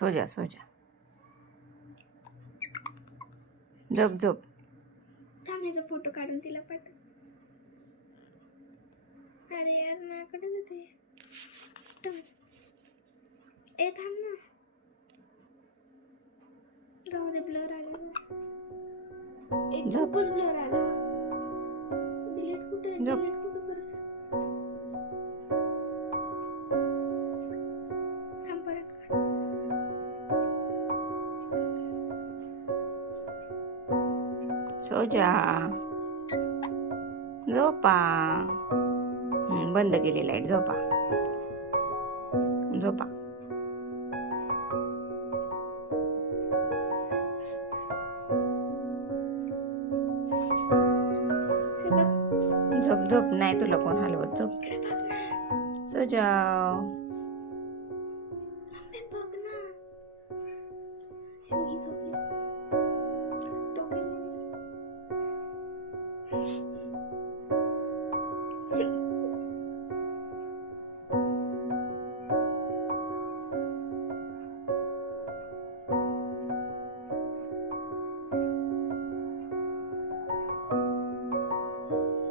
So जा so जा. झोप झोप. थांब ह्याचा फोटो काढून तिला पाठव. अरे यार माझ्याकडे होते. ए थांब ना. जाऊ दे ब्लर आला. एक खूपच ब्लर आला. डिलीट कुठे करायचं. थांब परत काढ. सो जा. झोपा. बंद केली लाईट. झोपा झोपा. झोप झोप. नाही तुला कोण हलवत. झोप. सो जाओ.